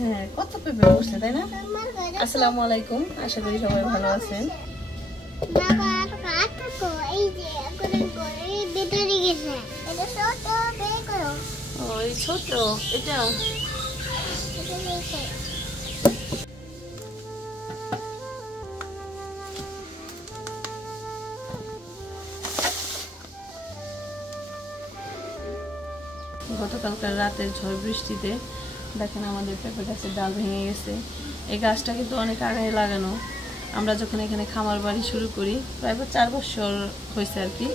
হ্যাঁ, কত পেঁপে উঠছে তাই না? আসসালামু আলাইকুম, আশা করি সবাই ভালো আছেন। ওই ছোট এটা গতকালকার রাতের ঝড় বৃষ্টিতে দেখেন আমাদের পেঁপে গাছের ডাল ভেঙে গেছে। এই গাছটা কিন্তু অনেক আগে লাগানো। আমরা যখন এখানে খামার বাড়ি শুরু করি প্রায় 4 বছর হয়েছে আর কি।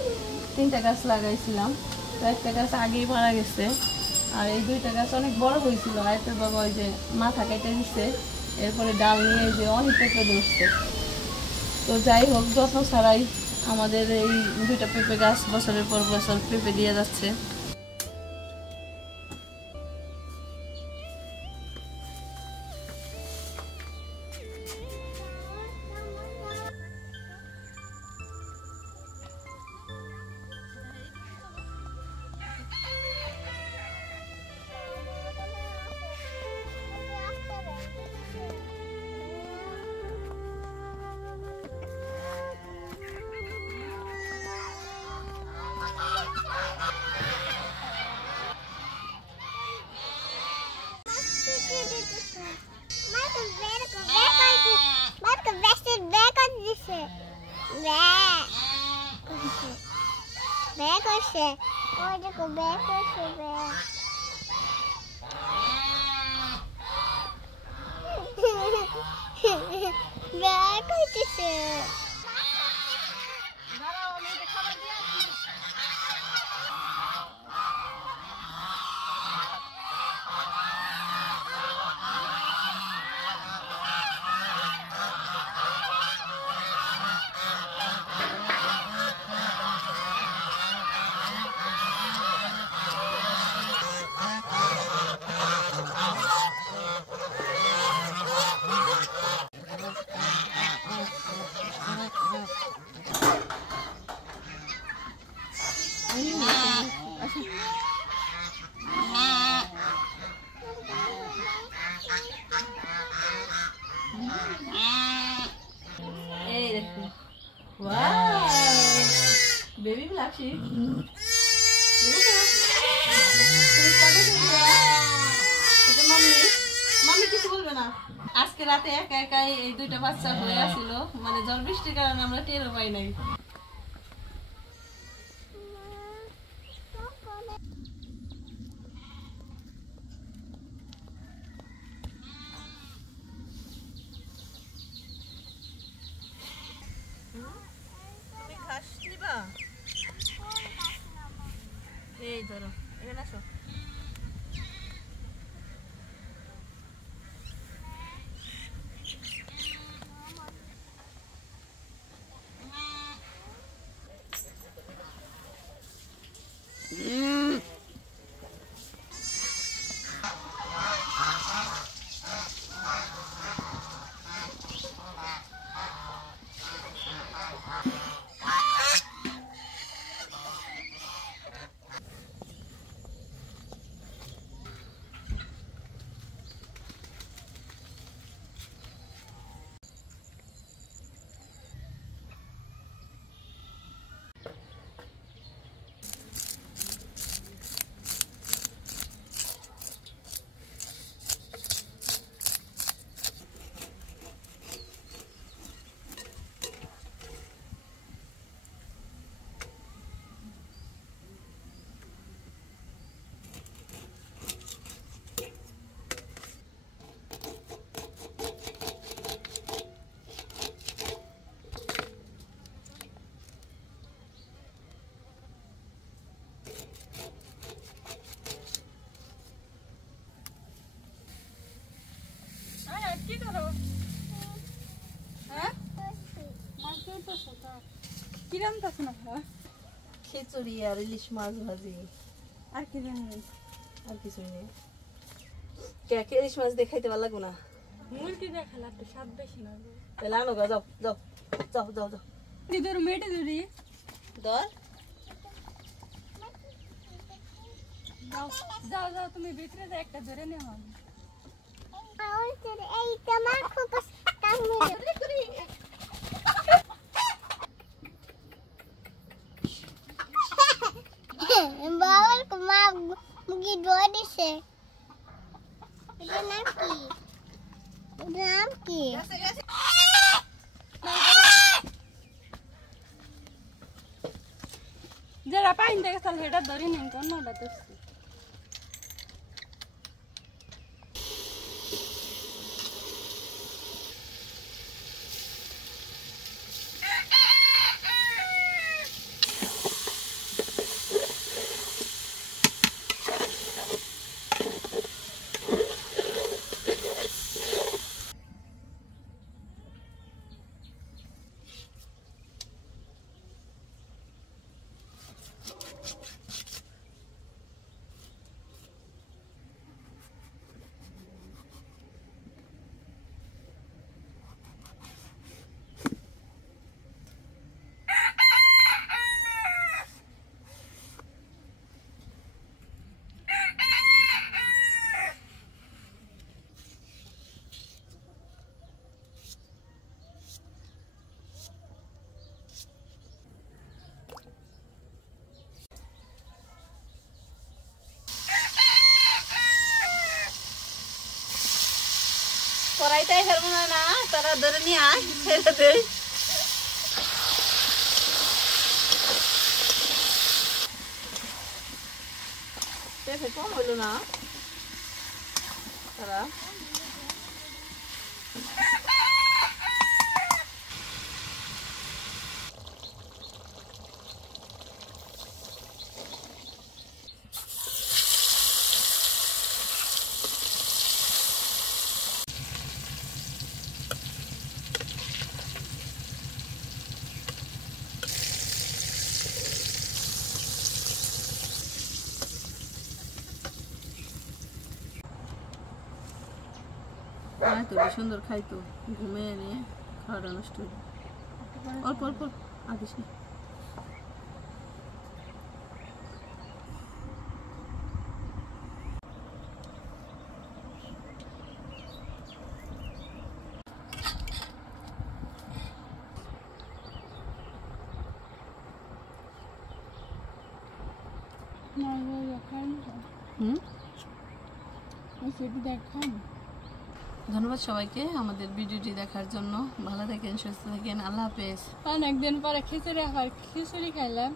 3টা গাছ লাগাইছিলাম, তো একটা গাছ আগেই মারা গেছে, আর এই 2টা গাছ অনেক বড় হয়েছিল। আয়তের বাবা ওই যে মাথা কেটে দিচ্ছে, এরপরে ডাল নিয়ে যে অনেক পেঁপে ধরছে। তো যাই হোক, যত্ন ছাড়াই আমাদের এই 2টা পেঁপে গাছ বছরের পর বছর পেঁপে দিয়ে যাচ্ছে। বেবি ব্ল্যাক শিপ মাম্মি কিছু বলবে না। আজকে রাতে একা একাই এই 2টা বাচ্চা হয়ে আসছিল, মানে ঝড় বৃষ্টির কারণে আমরা টেরও পাই নাই। তুমি ঘাস নিবা? এই ধরো, এখানে আসো। খিচুড়ি আর ইলিশ মাছ ভাজি, আর কি জানি, আর কিছু নেই। ইলিশ মাছ দেখাইতে ভালো লাগবে না? মুরগি দেখালে একটু স্বাদ বেশি লাগবে। তাহলে আনো গা, যাও যাও যাও যাও যাও। দিদর মেটে ধরি ধর, যাও যাও যাও, তুমি ভিতরে যা, একটা ধরে নেও। বাবার মা মুগি দোয়া দিছে। এটা নাম কি? নাম কি? যারা পাইন দেখে তাহলে এটা ধরি নেন কোন ওটা তো পড়াইতেই ফেলবো না, তারা ধরে নিয়ে আয় ছেড়ে দে। পেঁপে কম হইল না তারা তো সুন্দর খাইতো, ঘুমিয়ে নিয়ে খাওয়াটা নষ্ট হইল। অল্প অল্প আদিস না। ধন্যবাদ সবাইকে আমাদের ভিডিওটি দেখার জন্য। ভালো থাকেন, সুস্থ থাকেন, আল্লাহ হাফেজ। অনেকদিন পরে খিচুড়ি খাইলাম।